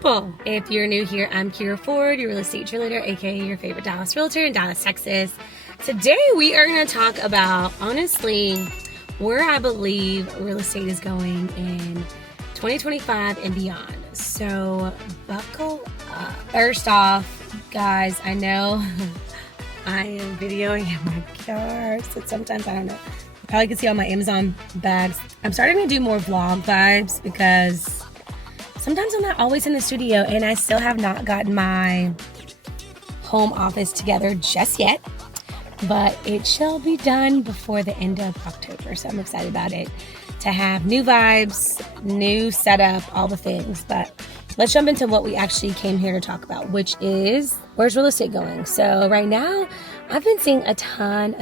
people. If you're new here, I'm Keyra Ford, your real estate cheerleader, aka your favorite Dallas realtor in Dallas, Texas. Today we are going to talk about, honestly, where I believe real estate is going in 2025 and beyond. So buckle up. First off, guys, I know I am videoing in my car, so sometimes I don't know. You probably can see all my Amazon bags. I'm starting to do more vlog vibes because sometimes I'm not always in the studio, and I still have not gotten my home office together just yet, but it shall be done before the end of October, so I'm excited about it, to have new vibes, new setup, all the things. But let's jump into what we actually came here to talk about, which is where's real estate going? So right now, I've been seeing a ton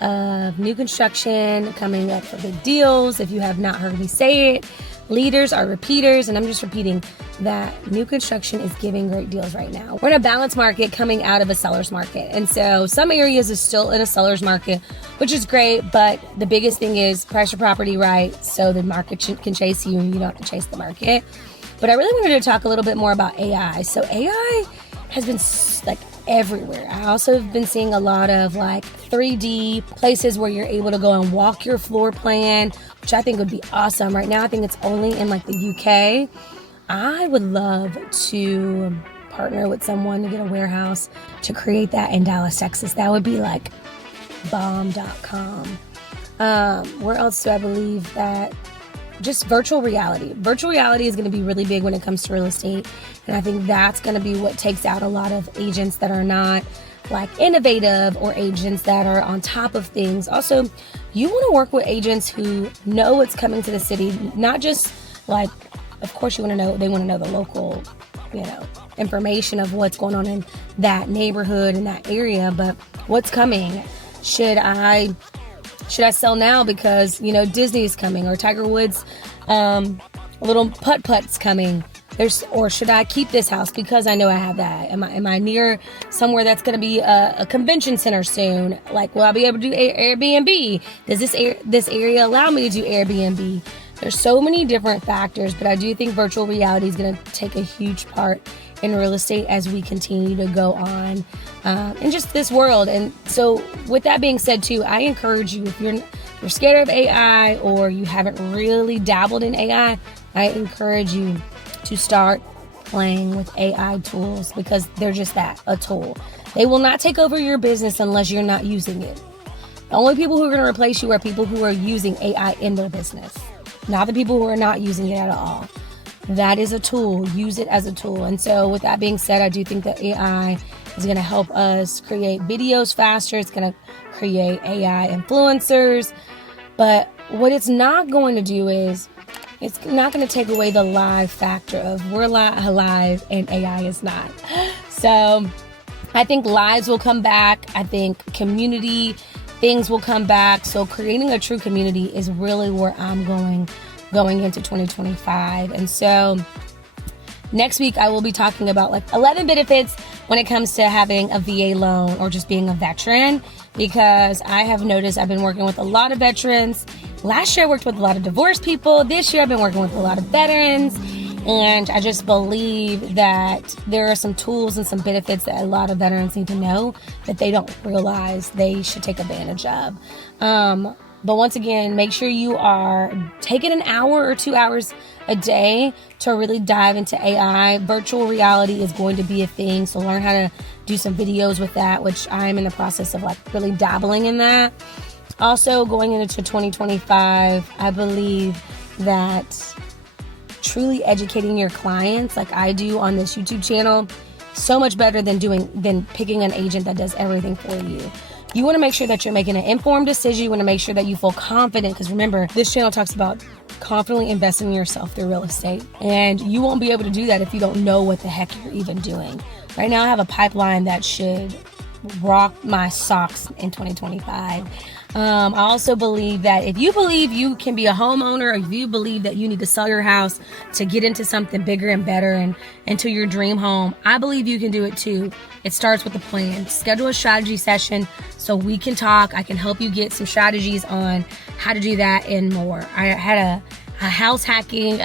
of new construction coming up for big deals. If you have not heard me say it, leaders are repeaters, and I'm just repeating that new construction is giving great deals right now. We're in a balanced market coming out of a seller's market. And so some areas is still in a seller's market, which is great, but the biggest thing is price your property right so the market can chase you and you don't have to chase the market. But I really wanted to talk a little bit more about AI. So AI has been like everywhere. I also have been seeing a lot of like 3D places where you're able to go and walk your floor plan, which I think would be awesome. Right now, I think it's only in like the UK. I would love to partner with someone to get a warehouse to create that in Dallas, Texas. That would be like bomb.com. Where else do I believe that? Just virtual reality. Virtual reality is going to be really big when it comes to real estate. And I think that's going to be what takes out a lot of agents that are not like innovative or agents that are on top of things. Also, you want to work with agents who know what's coming to the city, not just like, of course you want to know, they want to know the local, information of what's going on in that neighborhood, in that area, but what's coming. Should I sell now because, Disney is coming, or Tiger Woods, little putt-putt's coming? Or should I keep this house because I know I have that? Am I near somewhere that's going to be a convention center soon? Like, will I be able to do Airbnb? Does this area allow me to do Airbnb? There's so many different factors, but I do think virtual reality is going to take a huge part in real estate as we continue to go on in just this world. And so with that being said too, I encourage you, if you're scared of AI or you haven't really dabbled in AI, I encourage you to start playing with AI tools, because they're just that, a tool. They will not take over your business unless you're not using it. The only people who are going to replace you are people who are using AI in their business, not the people who are not using it at all. That is a tool. Use it as a tool. And so with that being said, I do think that AI is going to help us create videos faster. It's going to create AI influencers. But what it's not going to do is it's not going to take away the live factor of we're live and AI is not. So I think lives will come back. I think community things will come back. So creating a true community is really where I'm going into 2025. And so next week I will be talking about like 11 benefits when it comes to having a VA loan or just being a veteran, because I have noticed I've been working with a lot of veterans. Last year I worked with a lot of divorced people. This year I've been working with a lot of veterans. And I just believe that there are some tools and some benefits that a lot of veterans need to know that they don't realize they should take advantage of. But once again, make sure you are taking an hour or 2 hours a day to really dive into AI. Virtual reality is going to be a thing, so learn how to do some videos with that, which I'm in the process of like really dabbling in that. Also, going into 2025, I believe that truly educating your clients like I do on this YouTube channel, so much better than picking an agent that does everything for you. You want to make sure that you're making an informed decision. You want to make sure that you feel confident, because remember, this channel talks about confidently investing in yourself through real estate. And you won't be able to do that if you don't know what the heck you're even doing. Right now, I have a pipeline that should rock my socks in 2025. I also believe that if you believe you can be a homeowner, or if you believe that you need to sell your house to get into something bigger and better and into your dream home, I believe you can do it too. It starts with a plan. Schedule a strategy session so we can talk. I can help you get some strategies on how to do that and more. I house hacking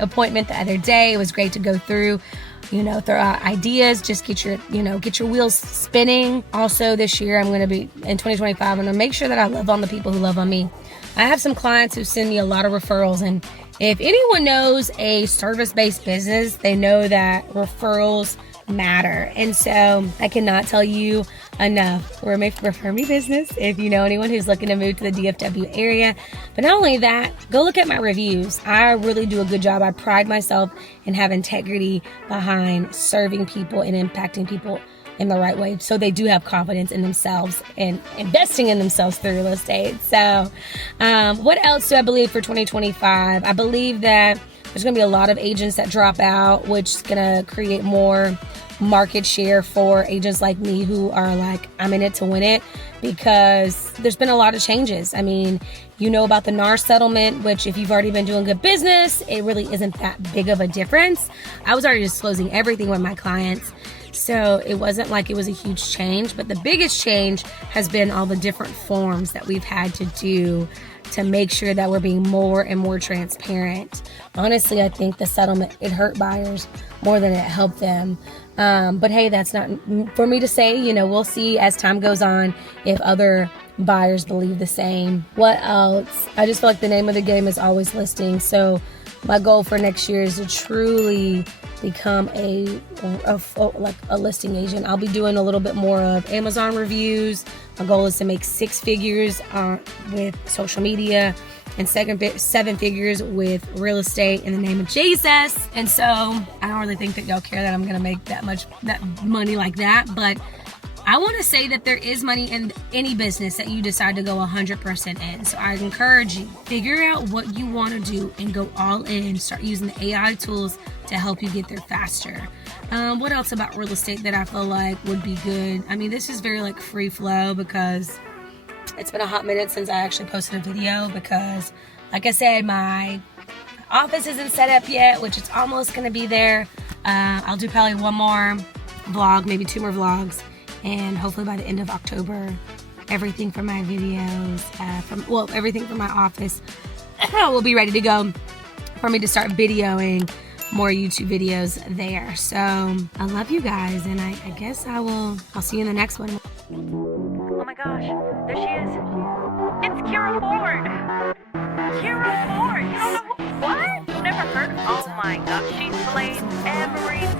appointment the other day. It was great to go through, throw out ideas, just get your wheels spinning. Also this year, I'm going to be, in 2025, I'm going to make sure that I love on the people who love on me. I have some clients who send me a lot of referrals, and if anyone knows a service-based business, they know that referrals matter. And so I cannot tell you enough. Refer me business if you know anyone who's looking to move to the DFW area. But not only that, go look at my reviews. I really do a good job. I pride myself and have integrity behind serving people and impacting people in the right way, so they do have confidence in themselves and investing in themselves through real estate. So what else do I believe for 2025? I believe that there's going to be a lot of agents that drop out, which is going to create more market share for agents like me who are like, I'm in it to win it, because there's been a lot of changes. I mean, about the NAR settlement, which if you've already been doing good business, it really isn't that big of a difference. I was already disclosing everything with my clients, so it wasn't like it was a huge change. But the biggest change has been all the different forms that we've had to do to make sure that we're being more and more transparent. Honestly, I think the settlement, it hurt buyers more than it helped them. But hey, that's not for me to say. We'll see as time goes on if other buyers believe the same. What else? I just feel like the name of the game is always listing. So my goal for next year is to truly become a listing agent. I'll be doing a little bit more of Amazon reviews. My goal is to make 6 figures with social media and 7 figures with real estate in the name of Jesus. And so I don't really think that y'all care that I'm going to make that money like that, but I want to say that there is money in any business that you decide to go 100% in. So I encourage you, figure out what you want to do and go all in. Start using the AI tools to help you get there faster. What else about real estate that I feel like would be good? I mean, this is very free flow, because it's been a hot minute since I actually posted a video, because like I said, my office isn't set up yet, which it's almost going to be there. I'll do probably one more vlog, maybe 2 more vlogs. And hopefully by the end of October, everything from my videos, everything from my office will be ready to go for me to start videoing more YouTube videos there. So I love you guys, and I guess I'll see you in the next one. Oh my gosh, there she is. It's Keyra Ford. Keyra Ford. You don't know what? Never heard? Oh my gosh, she slays every time.